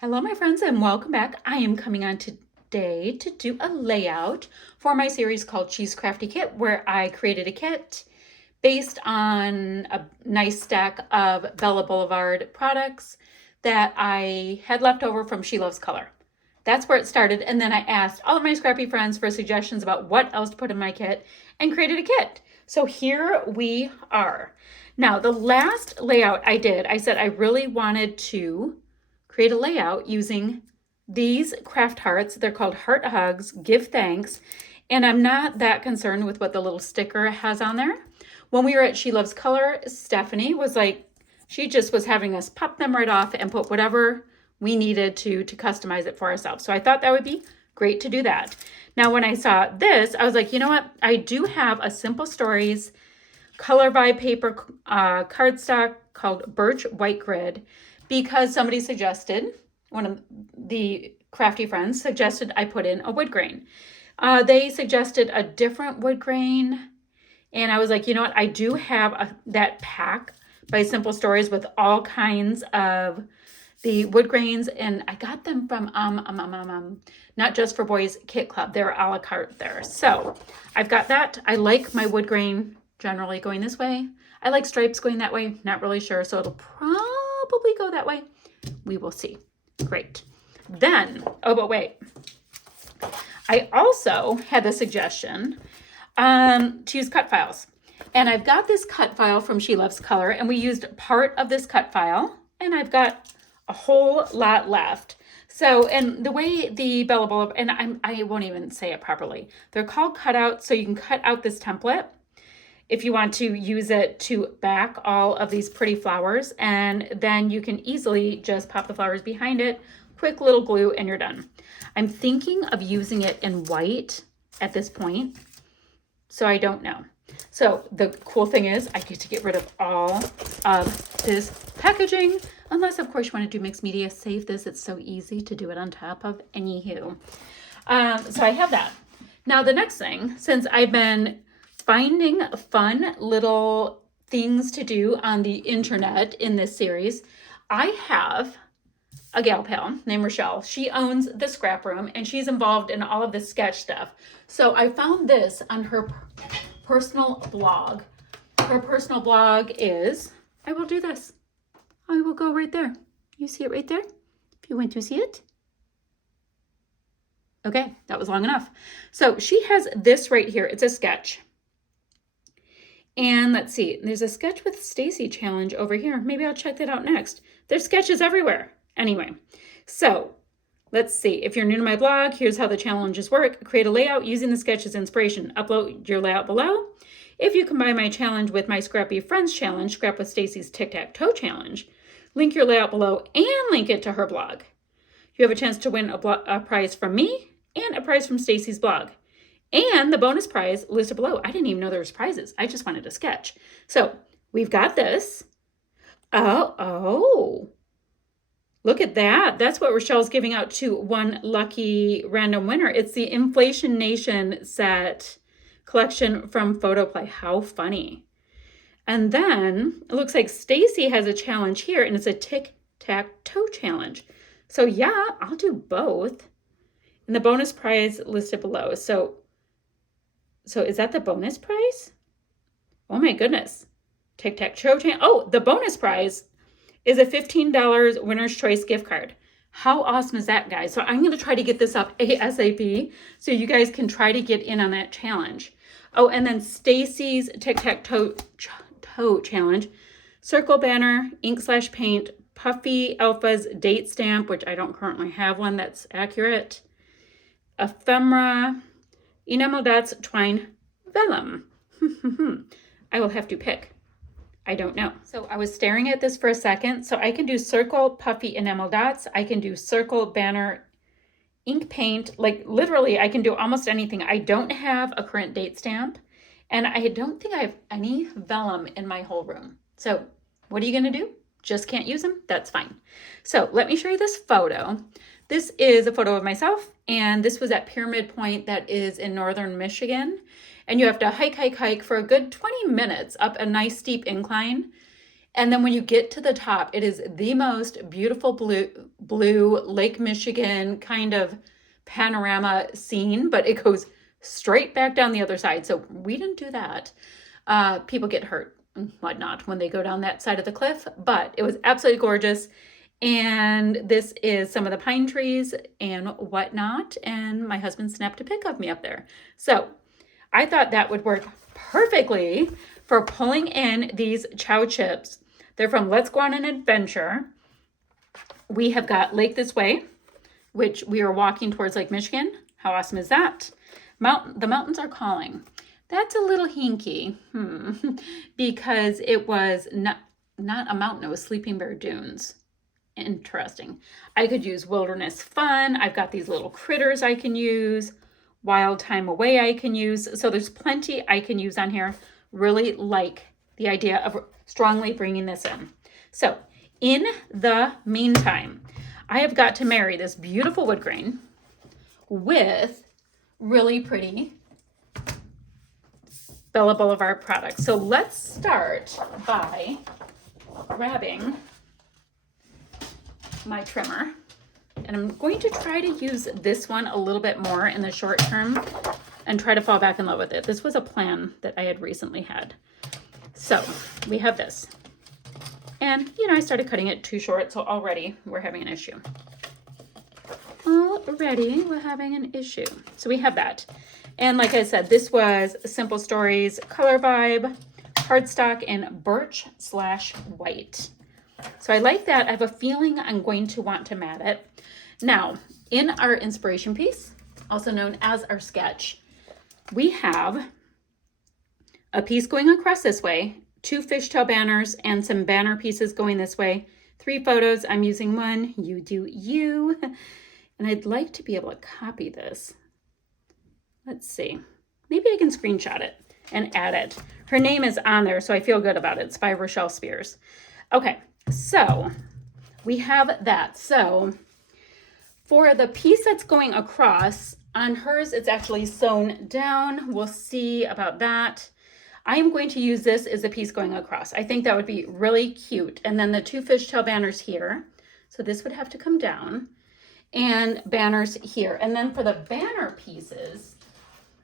Hello, my friends, and welcome back. I am coming on today to do a layout for my series called She's Crafty Kit, where I created a kit based on a nice stack of Bella Blvd products that I had left over from She Loves Color. That's where it started, and then I asked all of my scrappy friends for suggestions about what else to put in my kit and created a kit. So here we are. Now, the last layout I did, I said I really wanted to create a layout using these craft hearts. They're called Heart Hugs, Give Thanks, and I'm not that concerned with what the little sticker has on there. When we were at She Loves Color, Stephanie was like, she just was having us pop them right off and put whatever we needed to customize it for ourselves. So I thought that would be great to do that. Now, when I saw this, I was like, you know what? I do have a Simple Stories color vibe paper cardstock called Birch White Grid, because somebody suggested, one of the crafty friends suggested I put in a wood grain. They suggested a different wood grain, and I was like, you know what? I do have that pack by Simple Stories with all kinds of the wood grains, and I got them from Not Just for Boys Kit Club. They're a la carte there. So I've got that. I like my wood grain generally going this way. I like stripes going that way. Not really sure, so it'll probably go that way. We will see. Great. Then, oh, but wait. I also had the suggestion to use cut files. And I've got this cut file from She Loves Color, and we used part of this cut file, and I've got a whole lot left. So, and the way the Bella Blvd, and I won't even say it properly. They're called cutouts, so you can cut out this template if you want to use it to back all of these pretty flowers, and then you can easily just pop the flowers behind it, quick little glue, and you're done. I'm thinking of using it in white at this point, so I don't know. So the cool thing is I get to get rid of all of this packaging, unless of course you want to do mixed media, save this. It's so easy to do it on top of. Anywho, so I have that. Now the next thing, since I've been finding fun little things to do on the internet in this series, I have a gal pal named Rochelle. She owns the scrap room, and she's involved in all of the sketch stuff. So I found this on her personal blog. Her personal blog is, I will do this. I will go right there. You see it right there? If you want to see it. Okay, that was long enough. So she has this right here. It's a sketch. And let's see, there's a sketch with Stacy challenge over here. Maybe I'll check that out next. There's sketches everywhere. Anyway, so let's see. If you're new to my blog, here's how the challenges work. Create a layout using the sketch as inspiration. Upload your layout below. If you combine my challenge with my Scrappy Friends challenge, Scrap with Stacy's Tic-Tac-Toe challenge, link your layout below and link it to her blog. You have a chance to win a prize from me and a prize from Stacy's blog. And the bonus prize listed below. I didn't even know there was prizes. I just wanted a sketch. So we've got this. Oh, look at that. That's what Rochelle's giving out to one lucky random winner. It's the Inflation Nation set collection from Photoplay. How funny. And then it looks like Stacy has a challenge here, and it's a tic-tac-toe challenge. So yeah, I'll do both. And the bonus prize listed below. So is that the bonus prize? Oh my goodness. Tic-tac-toe challenge. Oh, the bonus prize is a $15 Winner's Choice gift card. How awesome is that, guys? So I'm going to try to get this up ASAP so you guys can try to get in on that challenge. Oh, and then Stacy's tic-tac-toe challenge. Circle banner, ink/paint, Puffy Alpha's date stamp, which I don't currently have one that's accurate. Ephemera, enamel dots, twine, vellum. I will have to pick. I don't know. So I was staring at this for a second. So I can do circle, puffy, enamel dots. I can do circle, banner, ink paint. Like literally, I can do almost anything. I don't have a current date stamp, and I don't think I have any vellum in my whole room. So what are you going to do? Just can't use them? That's fine. So let me show you this photo. This is a photo of myself, and this was at Pyramid Point that is in northern Michigan. And you have to hike for a good 20 minutes up a nice steep incline. And then when you get to the top, it is the most beautiful blue Lake Michigan kind of panorama scene, but it goes straight back down the other side. So we didn't do that. People get hurt and whatnot when they go down that side of the cliff, but it was absolutely gorgeous. And this is some of the pine trees and whatnot. And my husband snapped a pic of me up there. So I thought that would work perfectly for pulling in these chow chips. They're from Let's Go on an Adventure. We have got Lake This Way, which we are walking towards Lake Michigan. How awesome is that? The mountains are calling. That's a little hinky, because it was not a mountain, it was Sleeping Bear Dunes. Interesting. I could use Wilderness Fun. I've got these little critters I can use. Wild Time Away I can use. So there's plenty I can use on here. Really like the idea of strongly bringing this in. So in the meantime, I have got to marry this beautiful wood grain with really pretty Bella Blvd products. So let's start by grabbing my trimmer. And I'm going to try to use this one a little bit more in the short term and try to fall back in love with it. This was a plan that I had recently had. So we have this. And, I started cutting it too short, so already we're having an issue. Already we're having an issue. So we have that. And like I said, this was Simple Stories Color Vibe, cardstock in birch/white. So I like that. I have a feeling I'm going to want to mat it. Now, in our inspiration piece, also known as our sketch, we have a piece going across this way, 2 fishtail banners, and some banner pieces going this way. 3 photos. I'm using one. You do you. And I'd like to be able to copy this. Let's see. Maybe I can screenshot it and add it. Her name is on there, so I feel good about it. It's by Rochelle Spears. Okay, so we have that. So for the piece that's going across, on hers, it's actually sewn down. We'll see about that. I am going to use this as a piece going across. I think that would be really cute. And then the 2 fishtail banners here. So this would have to come down. And banners here. And then for the banner pieces,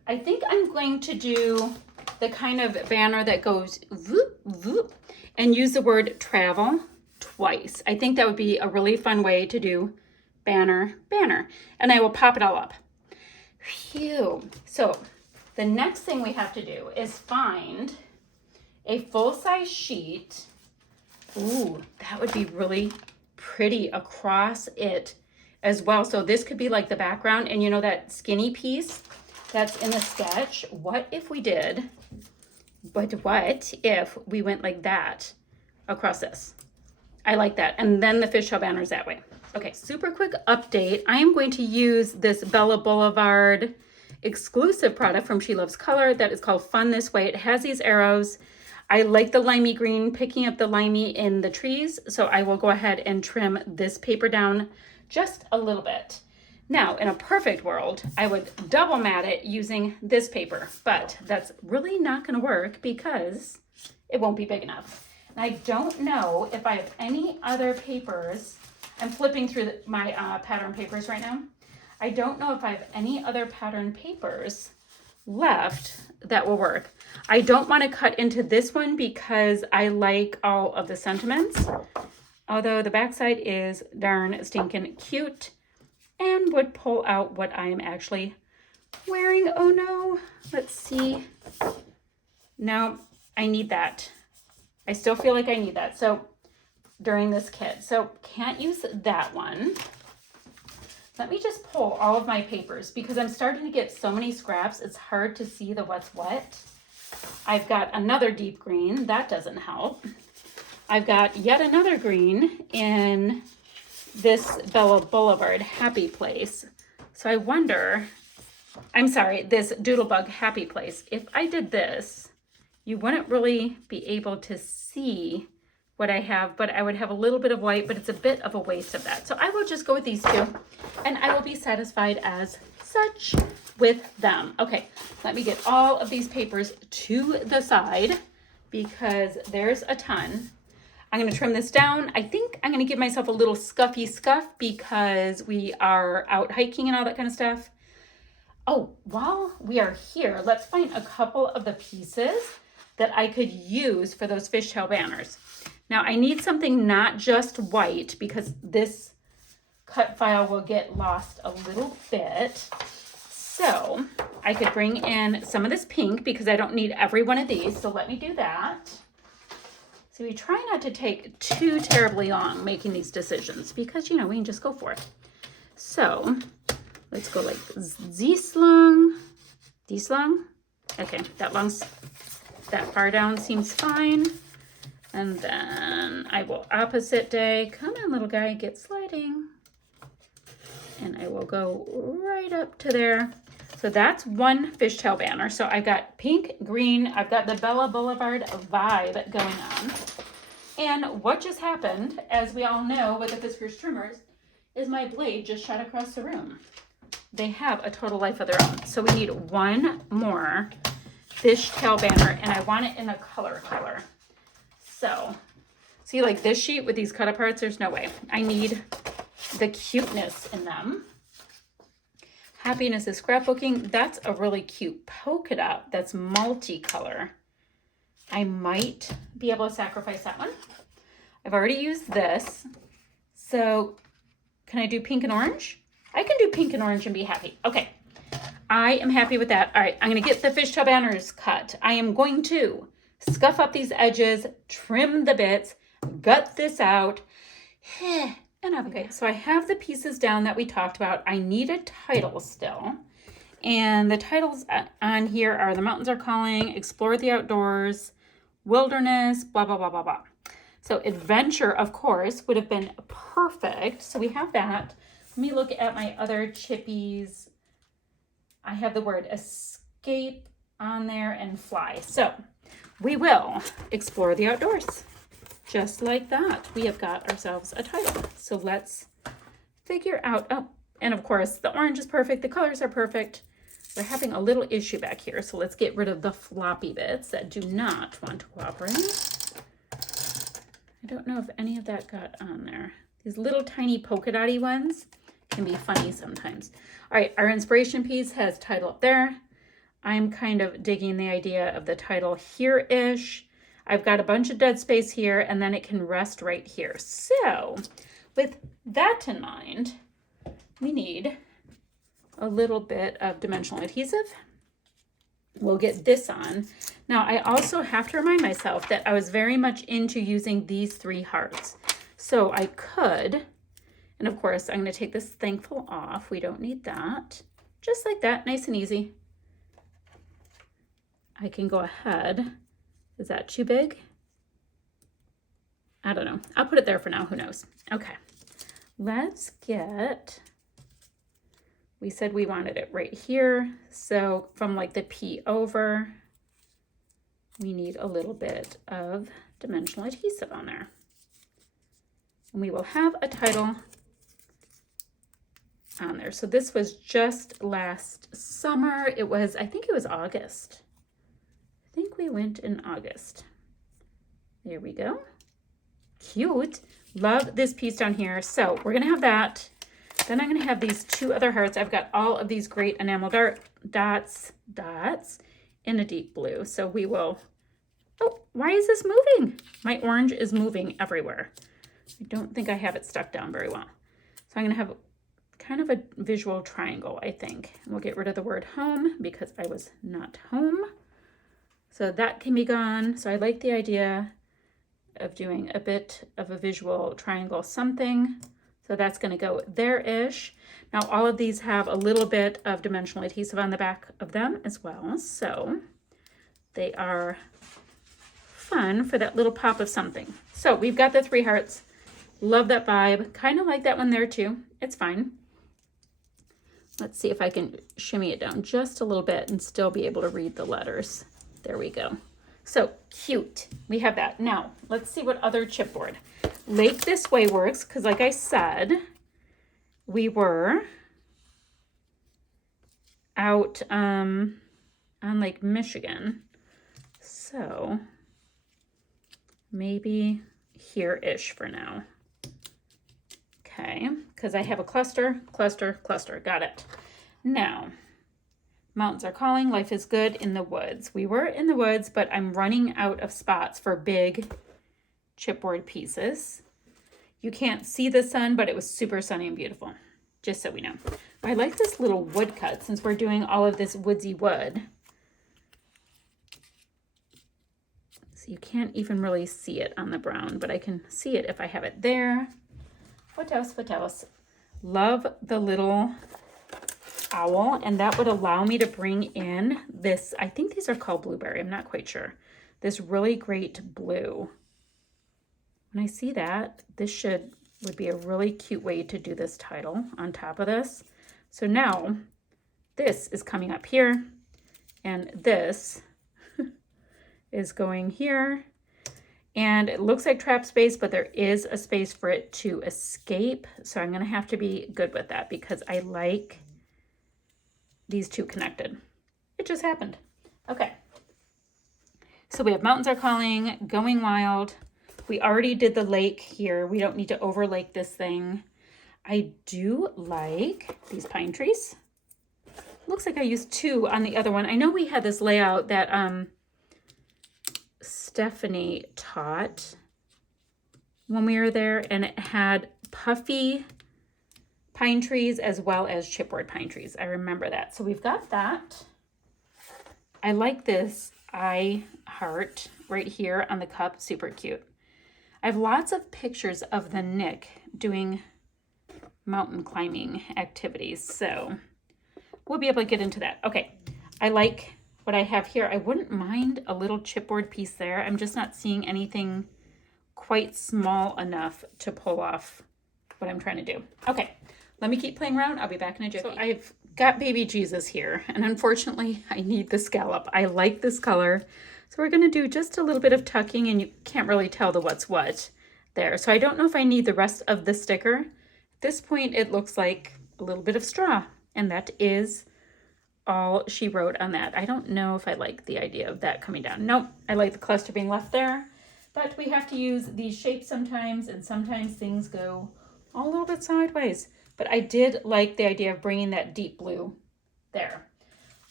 I think I'm going to do the kind of banner that goes whoop, whoop, and use the word travel twice. I think that would be a really fun way to do banner, banner. And I will pop it all up. Phew. So the next thing we have to do is find a full-size sheet. Ooh, that would be really pretty across it as well. So this could be like the background, and that skinny piece that's in the sketch. What if we did, but what if we went like that across this? I like that. And then the fishtail banners that way. Okay, super quick update. I am going to use this Bella Blvd exclusive product from She Loves Color that is called Fun This Way. It has these arrows. I like the limey green, picking up the limey in the trees. So I will go ahead and trim this paper down just a little bit. Now, in a perfect world, I would double mat it using this paper, but that's really not going to work because it won't be big enough. And I don't know if I have any other papers. I'm flipping through my pattern papers right now. I don't know if I have any other pattern papers left that will work. I don't want to cut into this one because I like all of the sentiments, although the backside is darn stinking cute and would pull out what I am actually wearing. Oh no, let's see. No, I need that. I still feel like I need that. So during this kit, so can't use that one. Let me just pull all of my papers because I'm starting to get so many scraps. It's hard to see the what's what. I've got another deep green. That doesn't help. I've got yet another green in this Bella Blvd Happy Place. So I wonder, I'm sorry, this Doodlebug Happy Place. If I did this, you wouldn't really be able to see what I have, but I would have a little bit of white, but it's a bit of a waste of that. So I will just go with these two and I will be satisfied as such with them. Okay, let me get all of these papers to the side because there's a ton. I'm going to trim this down. I think I'm going to give myself a little scuffy scuff because we are out hiking and all that kind of stuff. Oh, while we are here, let's find a couple of the pieces that I could use for those fishtail banners. Now I need something not just white because this cut file will get lost a little bit. So I could bring in some of this pink because I don't need every one of these. So let me do that. So we try not to take too terribly long making these decisions because, you know, we can just go for it. So let's go like this long. Okay, that far down seems fine. And then I will opposite day. Come on, little guy, get sliding. And I will go right up to there. So that's one fishtail banner. So I've got pink, green. I've got the Bella Blvd vibe going on. And what just happened, as we all know with the Fiskars trimmers, is my blade just shot across the room. They have a total life of their own. So we need one more fishtail banner, and I want it in a color. So see, like this sheet with these cut aparts, there's no way. I need the cuteness in them. Happiness is scrapbooking. That's a really cute polka dot that's multicolor. I might be able to sacrifice that one. I've already used this. So can I do pink and orange? I can do pink and orange and be happy. Okay, I am happy with that. All right, I'm gonna get the fishtail banners cut. I am going to scuff up these edges, trim the bits, gut this out, okay, so I have the pieces down that we talked about. I need a title still. And the titles on here are The Mountains Are Calling, Explore the Outdoors, Wilderness, blah, blah, blah, blah, blah. So adventure, of course, would have been perfect. So we have that. Let me look at my other chippies. I have the word escape on there and fly. So we will explore the outdoors. Just like that, we have got ourselves a title. So let's figure out, oh, and of course the orange is perfect, the colors are perfect. We're having a little issue back here, so let's get rid of the floppy bits that do not want to cooperate. I don't know if any of that got on there. These little tiny polka dotty ones can be funny sometimes. All right, our inspiration piece has title up there. I'm kind of digging the idea of the title here-ish. I've got a bunch of dead space here, and then it can rest right here. So with that in mind, we need a little bit of dimensional adhesive. We'll get this on. Now, I also have to remind myself that I was very much into using these 3 hearts. So I could, and of course, I'm going to take this thankful off. We don't need that. Just like that, nice and easy. I can go ahead. Is that too big? I don't know. I'll put it there for now. Who knows? Okay. Let's get, we said we wanted it right here. So from like the P over, we need a little bit of dimensional adhesive on there. And we will have a title on there. So this was just last summer. It was, I think it was August. I think we went in August. There we go. Cute. Love this piece down here. So we're going to have that. Then I'm going to have these 2 other hearts. I've got all of these great enamel dots in a deep blue. So we will, oh, why is this moving? My orange is moving everywhere. I don't think I have it stuck down very well. So I'm going to have kind of a visual triangle, I think. We'll get rid of the word home because I was not home. So that can be gone. So I like the idea of doing a bit of a visual triangle something. So that's going to go there-ish. Now all of these have a little bit of dimensional adhesive on the back of them as well. So they are fun for that little pop of something. So we've got the 3 hearts. Love that vibe. Kind of like that one there too. It's fine. Let's see if I can shimmy it down just a little bit and still be able to read the letters. There we go. So cute. We have that. Now, let's see what other chipboard. Lake This Way works because, like I said, we were out on Lake Michigan. So maybe here-ish for now. Okay, because I have a cluster, cluster, cluster. Got it. Now, mountains are calling, life is good in the woods. We were in the woods, but I'm running out of spots for big chipboard pieces. You can't see the sun, but it was super sunny and beautiful, just so we know. I like this little wood cut since we're doing all of this woodsy wood. So you can't even really see it on the brown, but I can see it if I have it there. What else? What else? Love the little owl, and that would allow me to bring in this, I think these are called blueberry, I'm not quite sure. This really great blue. When I see that, this would be a really cute way to do this title on top of this. So now this is coming up here, and this is going here. And it looks like trap space, but there is a space for it to escape. So I'm gonna have to be good with that because I like these two connected. It just happened. Okay. So we have mountains are calling, going wild. We already did the lake here. We don't need to overlake this thing. I do like these pine trees. Looks like I used 2 on the other one. I know we had this layout that Stephanie taught when we were there, and it had puffy pine trees as well as chipboard pine trees. I remember that. So we've got that. I like this eye heart right here on the cup. Super cute. I have lots of pictures of the Nick doing mountain climbing activities, so we'll be able to get into that. Okay, I like what I have here. I wouldn't mind a little chipboard piece there. I'm just not seeing anything quite small enough to pull off what I'm trying to do. Okay, let me keep playing around. I'll be back in a jiffy. So I've got baby Jesus here, and unfortunately I need the scallop. I like this color. So we're gonna do just a little bit of tucking, and you can't really tell the what's what there. So I don't know if I need the rest of the sticker. At this point, it looks like a little bit of straw, and that is all she wrote on that. I don't know if I like the idea of that coming down. Nope, I like the cluster being left there, but we have to use these shapes sometimes, and sometimes things go a little bit sideways. But I did like the idea of bringing that deep blue there.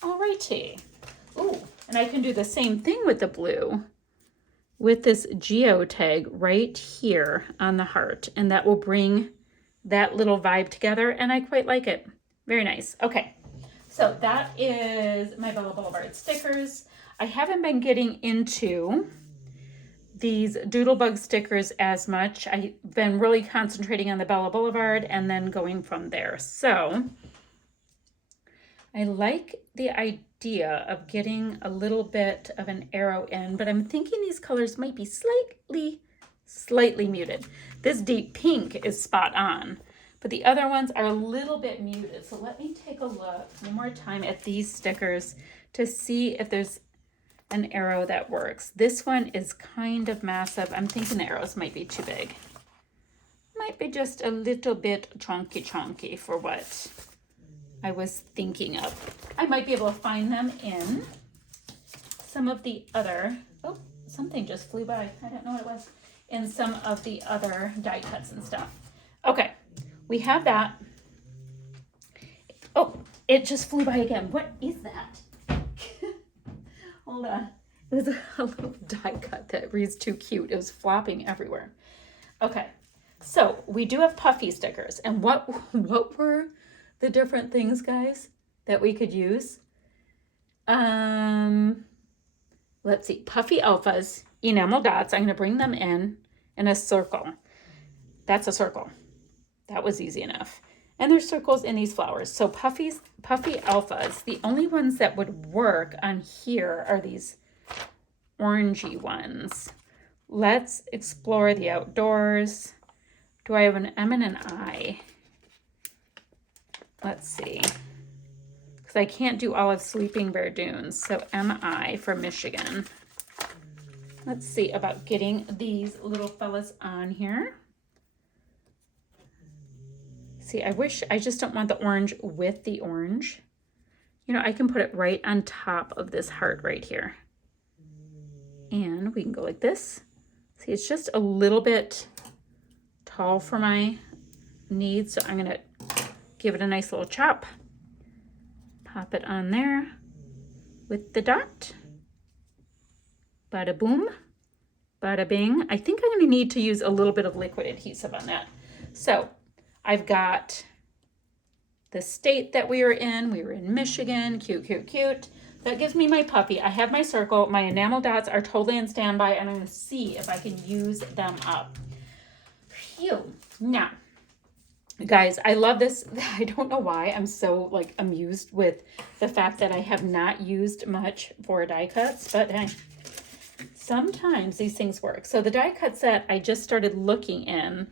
Alrighty. Ooh, and I can do the same thing with the blue with this geo tag right here on the heart, and that will bring that little vibe together, and I quite like it. Very nice. Okay. So that is my Bella Blvd stickers. I haven't been getting into these Doodlebug stickers as much. I've been really concentrating on the Bella Blvd and then going from there. So I like the idea of getting a little bit of an arrow in, but I'm thinking these colors might be slightly muted. This deep pink is spot on, but the other ones are a little bit muted. So let me take a look one more time at these stickers to see if there's an arrow that works. This one is kind of massive. I'm thinking the arrows might be too big. Might be just a little bit chunky for what I was thinking of. I might be able to find them in some of the other, oh, something just flew by. I don't know what it was. In some of the other die cuts and stuff. Okay. We have that. Oh, it just flew by again. What is that? Hold on. It was a little die cut that reads too cute. It was flopping everywhere. Okay, so we do have puffy stickers. And what were the different things, guys, that we could use? Let's see. Puffy alphas, enamel dots. I'm going to bring them in a circle. That's a circle. That was easy enough. And there's circles in these flowers. So puffy alphas, the only ones that would work on here are these orangey ones. Let's explore the outdoors. Do I have an M and an I? Let's see. Because I can't do all of Sleeping Bear Dunes. So MI for Michigan. Let's see about getting these little fellas on here. See, I just don't want the orange with the orange. You know, I can put it right on top of this heart right here. And we can go like this. See, it's just a little bit tall for my needs, so I'm gonna give it a nice little chop. Pop it on there with the dot. Bada boom, bada bing. I think I'm gonna need to use a little bit of liquid adhesive on that. So I've got the state that we were in. We were in Michigan. Cute, cute, cute. That gives me my puppy. I have my circle. My enamel dots are totally on standby, and I'm gonna see if I can use them up. Phew. Now, guys, I love this. I don't know why I'm so like amused with the fact that I have not used much for die cuts, but hey, sometimes these things work. So the die cuts that I just started looking in,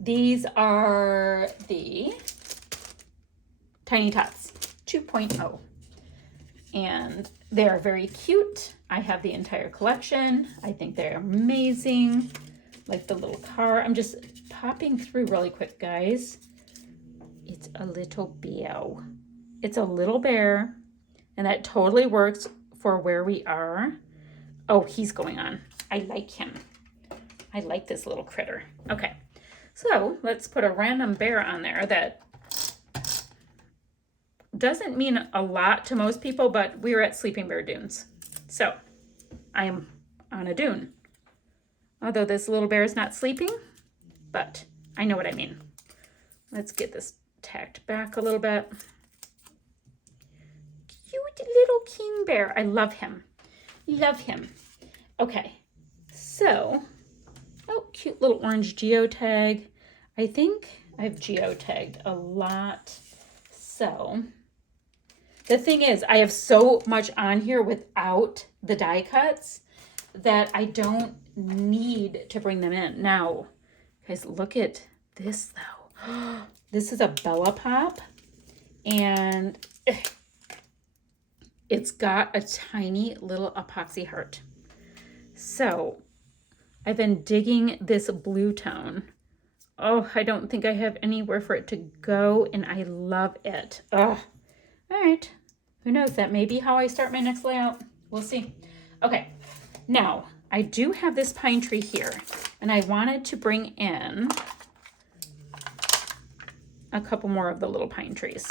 these are the Tiny Tots 2.0. And they are very cute. I have the entire collection. I think they're amazing. Like the little car. I'm just popping through really quick, guys. It's a little bear. It's a little bear. And that totally works for where we are. Oh, he's going on. I like him. I like this little critter. Okay. So let's put a random bear on there that doesn't mean a lot to most people, but we were at Sleeping Bear Dunes. So I am on a dune. Although this little bear is not sleeping, but I know what I mean. Let's get this tacked back a little bit. Cute little king bear. I love him. Love him. Okay, so, oh, cute little orange geotag. I think I've geotagged a lot. So the thing is, I have so much on here without the die cuts that I don't need to bring them in. Now, guys, look at this though. This is a Bella Pop, and it's got a tiny little epoxy heart. So I've been digging this blue tone. Oh, I don't think I have anywhere for it to go, and I love it. Oh, all right. Who knows? That may be how I start my next layout. We'll see. Okay. Now, I do have this pine tree here, and I wanted to bring in a couple more of the little pine trees.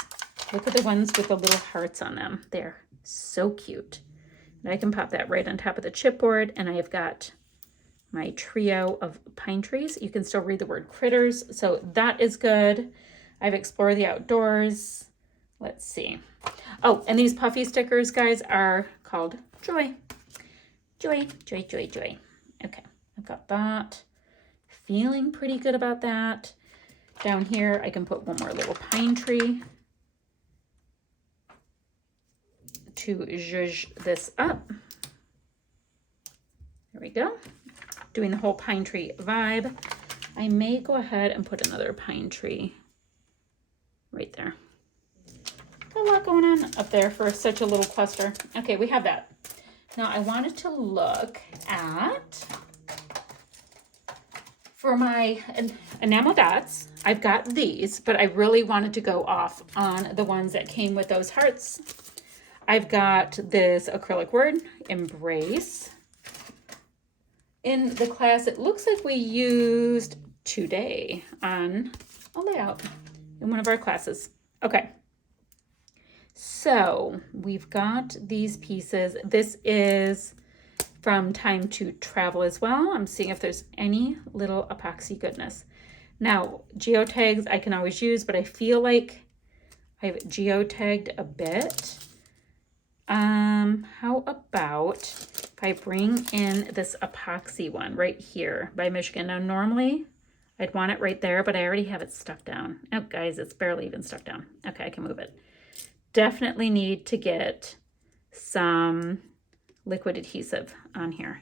Look at the ones with the little hearts on them. They're so cute. And I can pop that right on top of the chipboard, and I have got my trio of pine trees. You can still read the word critters, so that is good. I've explored the outdoors. Let's see. Oh, and these puffy stickers, guys, are called Joy. Joy, joy, joy, joy. Okay, I've got that. Feeling pretty good about that. Down here, I can put one more little pine tree to zhuzh this up. There we go. Doing the whole pine tree vibe. I may go ahead and put another pine tree right there. Got a lot going on up there for such a little cluster. Okay, we have that. Now I wanted to look at, for my enamel dots, I've got these, but I really wanted to go off on the ones that came with those hearts. I've got this acrylic word, embrace. In the class, it looks like we used today on a layout in one of our classes. Okay. So we've got these pieces. This is from Time to Travel as well. I'm seeing if there's any little epoxy goodness. Now, geotags I can always use, but I feel like I've geotagged a bit. How about if I bring in this epoxy one right here by Michigan? Now, normally I'd want it right there, but I already have it stuck down. Oh, guys, it's barely even stuck down. Okay, I can move it. Definitely need to get some liquid adhesive on here.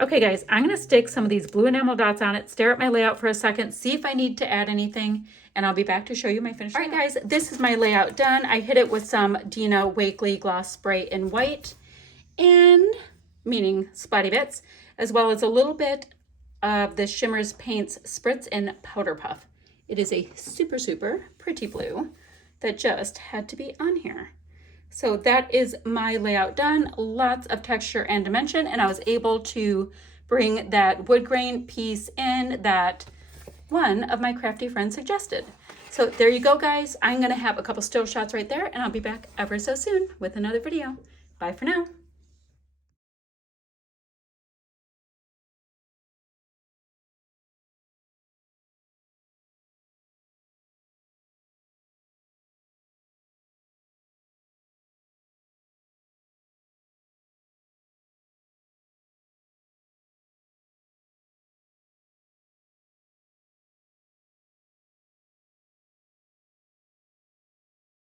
Okay, guys, I'm going to stick some of these blue enamel dots on it, stare at my layout for a second, see if I need to add anything, and I'll be back to show you my finished. All right, guys, this is my layout done. I hit it with some Dina Wakley gloss spray in white, and meaning spotty bits, as well as a little bit of the Shimmers Paints Spritz in Powder Puff. It is a super, super pretty blue that just had to be on here. So that is my layout done. Lots of texture and dimension, and I was able to bring that wood grain piece in that one of my crafty friends suggested. So there you go, guys. I'm going to have a couple still shots right there, and I'll be back ever so soon with another video. Bye for now.